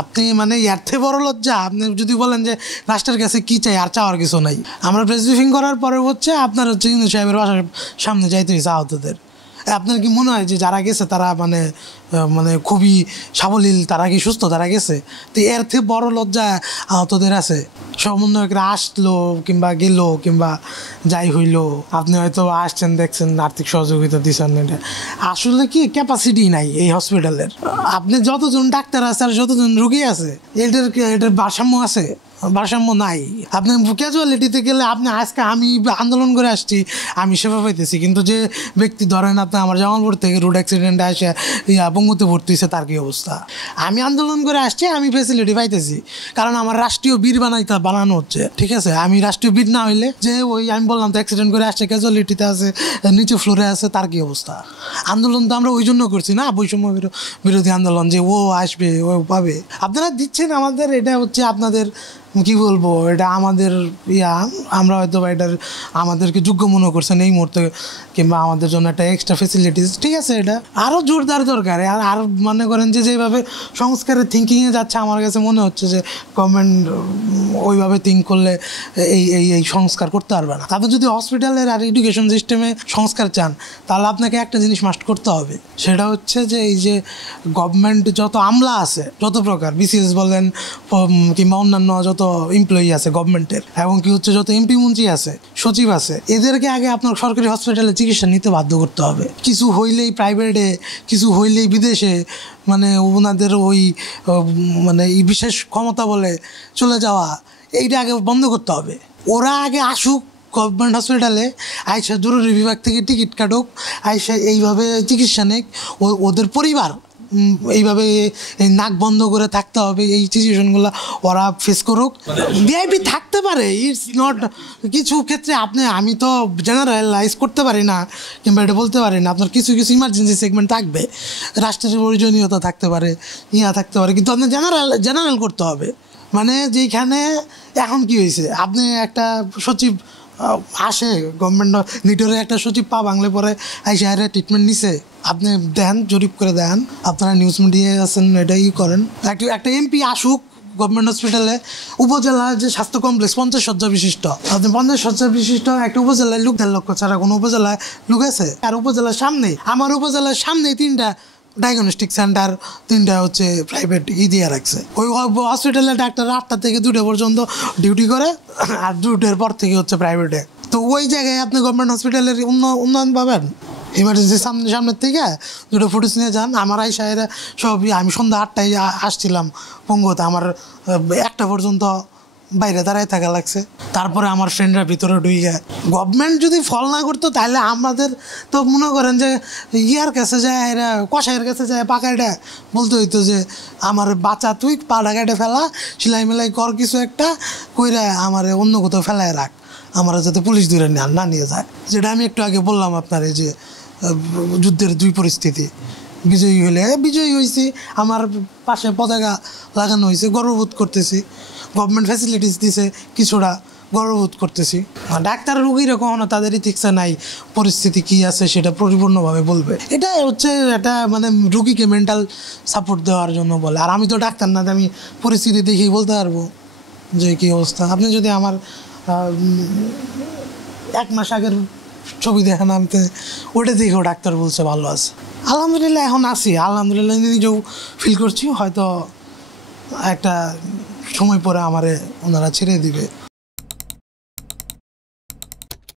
আপনি মানে এর থেকে বড় লজ্জা আপনি যদি বলেন যে রাষ্ট্রের কাছে কি চাই, আর চাওয়ার কিছু নাই। আমরা প্রেস ব্রিফিং করার পরে হচ্ছে আপনার হচ্ছে ইউনূস সাহেবের বাসার সামনে যাইতে হয়েছে আহতদের। আপনার কি মনে হয় যে যারা গেছে তারা মানে মানে খুবই সাবলীল, তারা কি সুস্থ, তারা গেছে? তো এর থেকে বড় লজ্জা আহতদের আছে। সমন্বয়করা আসলো কিংবা গেল কিংবা যাই হইলো, আপনি হয়তো আসছেন, দেখছেন, আর্থিক সহযোগিতা দিচ্ছেন, এটা আসলে কি ক্যাপাসিটি নাই এই হসপিটালের। আপনি যতজন ডাক্তার আছে আর যতজন রুগী আছে, এটার ভারসাম্য আছে? ভারসাম্য নাই। আপনি ক্যাজুয়ালিটিতে গেলে আপনি আজকে আমি আন্দোলন করে আসছি, আমি সেবা পাইতেছি, কিন্তু যে ব্যক্তি ধরেন আপনি আমার জামালপুর থেকে রোড অ্যাক্সিডেন্টে আসে বঙ্গতে ভর্তি হয়েছে, তার কী অবস্থা? আমি আন্দোলন করে আসছি, আমি ফেসিলিটি পাইতেছি, কারণ আমার রাষ্ট্রীয় বীর বানানো হচ্ছে, ঠিক আছে? আমি রাষ্ট্রীয় বীর না হইলে যে ওই আমি বললাম তো অ্যাক্সিডেন্ট করে আসছে, ক্যাজুয়ালিটিতে আছে, নিচে ফ্লোরে আছে, তার কী অবস্থা? আন্দোলন তো আমরা ওই জন্য করছি না, বৈষম্য বিরোধী আন্দোলন, যে ও আসবে, ও পাবে। আপনারা দিচ্ছেন আমাদের, এটা হচ্ছে আপনাদের কি বলবো, এটা আমাদের আমরা হয়তো বা এটার আমাদেরকে যোগ্য মনে করছেন এই মুহূর্তে, কিংবা আমাদের জন্য একটা এক্সট্রা ফেসিলিটিস, ঠিক আছে? এটা আরও জোরদার দরকার। আর মনে করেন যে যেভাবে সংস্কারের থিঙ্কিংয়ে যাচ্ছে, আমার কাছে মনে হচ্ছে যে গভর্নমেন্ট ওইভাবে থিঙ্ক করলে এই এই এই সংস্কার করতে পারবে না। তাদের যদি হসপিটালের আর এডুকেশন সিস্টেমে সংস্কার চান, তাহলে আপনাকে একটা জিনিস মাস্ট করতে হবে, সেটা হচ্ছে যে এই যে গভর্নমেন্ট যত আমলা আছে, যত প্রকার বিসিএস বলেন কিংবা অন্যান্য যত এমপ্লয়ি আছে গভর্নমেন্টের, এবং কি হচ্ছে যত এমপি মন্ত্রী আছে, সচিব আছে, এদেরকে আগে আপনার সরকারি হসপিটালে চিকিৎসা নিতে বাধ্য করতে হবে। কিছু হইলেই প্রাইভেটে, কিছু হইলেই বিদেশে, মানে ওনাদের ওই মানে বিশেষ ক্ষমতা বলে চলে যাওয়া, এইটা আগে বন্ধ করতে হবে। ওরা আগে আসুক গভর্নমেন্ট হসপিটালে, আইসা জরুরি বিভাগ থেকে টিকিট কাটুক, আইসা এইভাবে চিকিৎসা নেক, ওদের পরিবার এইভাবে এই নাক বন্ধ করে থাকতে হবে, এই সিচুয়েশনগুলো ওরা ফেস করুক। ভিআইপি থাকতে পারে, ইটস নট, কিছু ক্ষেত্রে আমি তো জেনারেলাইজ করতে পারি না কিংবা এটা বলতে পারি না, আপনার কিছু কিছু ইমার্জেন্সি সেগমেন্ট থাকবে, রাষ্ট্রের প্রয়োজনীয়তা থাকতে পারে, থাকতে পারে, কিন্তু আপনার জেনারেল করতে হবে। মানে যেখানে এখন কি হয়েছে, আপনি একটা সচিব আসে, গভর্নমেন্ট নিটোরে একটা সচিব বাংলা পরে আইসা ট্রিটমেন্ট নিছে, আপনি দেন, জরিপ করে দেন, আপনারা নিউজ মিডিয়ায় আছেন, এটাই করেন। একটা এমপি আসুক গভর্নমেন্ট হসপিটালে, উপজেলার যে স্বাস্থ্য কমপ্লেক্স 50 শয্যা বিশিষ্ট, আপনি 50 শয্যা বিশিষ্ট একটা উপজেলায় লোক 1.5 লক্ষ ছাড়া কোনো উপজেলায় লোক আছে? আর উপজেলার সামনে, আমার উপজেলার সামনে 3টা ডায়াগনস্টিক সেন্টার, 3টা হচ্ছে প্রাইভেট দিয়ে রাখছে। ওই হসপিটালে ডাক্তার 8টা থেকে 2টা পর্যন্ত ডিউটি করে, আর 2টার পর থেকে হচ্ছে প্রাইভেটে। তো ওই জায়গায় আপনি গভর্নমেন্ট হসপিটালের উন্নয়ন পাবেন? ইমার্জেন্সি সামনের থেকে 2টা ফুটেজ নিয়ে যান। আমার আইসায়েরা সব, আমি সন্ধ্যা 8টায় আসছিলাম পঙ্গুতে, আমার 1টা পর্যন্ত বাইরে দাঁড়ায় থাকা লাগছে, তারপরে আমার ফ্রেন্ডরা ভিতরে ঢুকে। গভর্নমেন্ট যদি ফল না করতো, তাহলে আমাদের তো মনে করেন যে ইয়ার কাছে যায়, এরা কষাইয়ের কাছে যায়, পাকাইটা বলতে হইতো যে আমার বাচ্চা তুই পাড়া কাটে ফেলা, সেলাই মেলাই কর কিছু একটা কইরা আমার অন্য কোথাও ফেলায় রাখ, আমার যাতে পুলিশ ধরে না নিয়ে যায়। যেটা আমি একটু আগে বললাম আপনার, এই যে যুদ্ধের 2 পরিস্থিতি, বিজয়ী হলে বিজয়ী হয়েছি, আমার পাশে পতাকা লাগানো হয়েছে, গর্ববোধ করতেছি, গভর্নমেন্ট ফ্যাসিলিটিস দিছে, কিছুটা গর্ববোধ করতেছি। ডাক্তার রুগীরা কখনো তাদের ইথিক্সে নাই পরিস্থিতি কী আছে সেটা পরিপূর্ণভাবে বলবে, এটা হচ্ছে এটা মানে রুগীকে মেন্টাল সাপোর্ট দেওয়ার জন্য বলে। আর আমি তো ডাক্তার না, আমি পরিস্থিতি দেখেই বলতে পারবো যে কী অবস্থা। আপনি যদি আমার 1 মাস আগের ছবি দেখেন, আমি তো ওটা দেখেও ডাক্তার বলছে ভালো আছে। আলহামদুলিল্লাহ এখন আছি, আলহামদুলিল্লাহ নিজেও ফিল করছি, হয়তো একটা সময় পরে আমারে ওনারা ছেড়ে দিবে।